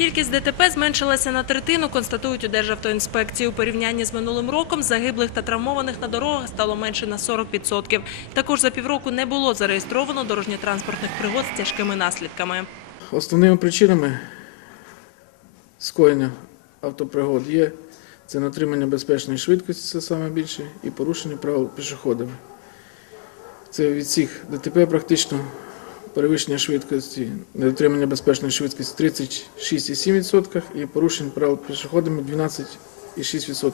Кількість ДТП зменшилася на третину, констатують у Державтоінспекції. У порівнянні з минулим роком загиблих та травмованих на дорогах стало менше на 40%. Також за півроку не було зареєстровано дорожньо-транспортних пригод з тяжкими наслідками. Основними причинами скоєння автопригод є це натримання безпечної швидкості, це саме більше, і порушення правил пішоходами. Це від всіх ДТП практично перевищення швидкості, недотримання безпечної швидкості 36,7% і порушень правил пішоходами 12,6%.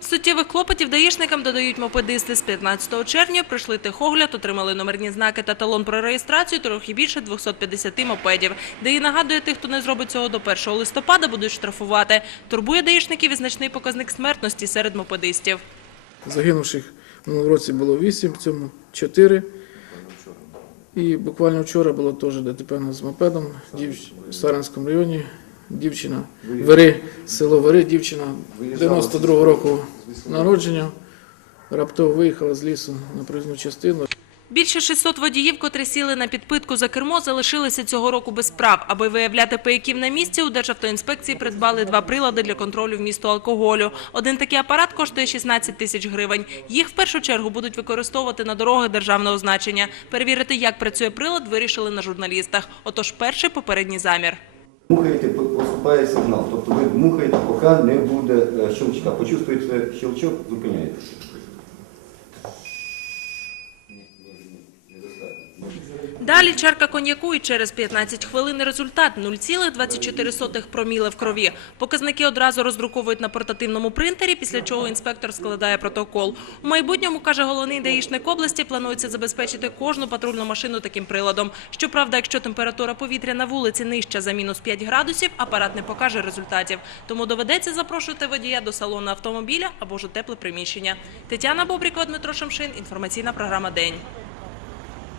Суттєвих клопотів даїшникам додають мопедисти. З 15 червня пройшли техогляд, отримали номерні знаки та талон про реєстрацію трохи більше 250 мопедів. ДАІ нагадує, тих, хто не зробить цього до 1 листопада, будуть штрафувати. Турбує даїшників і значний показник смертності серед мопедистів. Загинувших в минулому році було 8, в цьому 4. І буквально вчора було теж ДТП з мопедом в Саренському районі. Дівчина Вири, село Вири, дівчина 92-го року народження. Раптово виїхала з лісу на проїзну частину. Більше 600 водіїв, котрі сіли на підпитку за кермо, залишилися цього року без прав. Аби виявляти пияків на місці, у Державтоінспекції придбали два прилади для контролю вмісту алкоголю. Один такий апарат коштує 16 тисяч гривень. Їх в першу чергу будуть використовувати на дорогах державного значення. Перевірити, як працює прилад, вирішили на журналістах. Отож, перший попередній замір. Мухаєте, поступає сигнал. Тобто ви мухаєте, поки не буде е, щелчка. Почувствуєте щелчок, зупиняєтеся. Далі чарка коньяку і через 15 хвилин результат 0,24 проміли в крові. Показники одразу роздруковують на портативному принтері, після чого інспектор складає протокол. У майбутньому, каже головний даїшник області, планується забезпечити кожну патрульну машину таким приладом. Щоправда, якщо температура повітря на вулиці нижча за мінус 5 градусів, апарат не покаже результатів. Тому доведеться запрошувати водія до салону автомобіля або ж у тепле приміщення. Тетяна Бобрікова, Дмитро Шамшин. Інформаційна програма «День».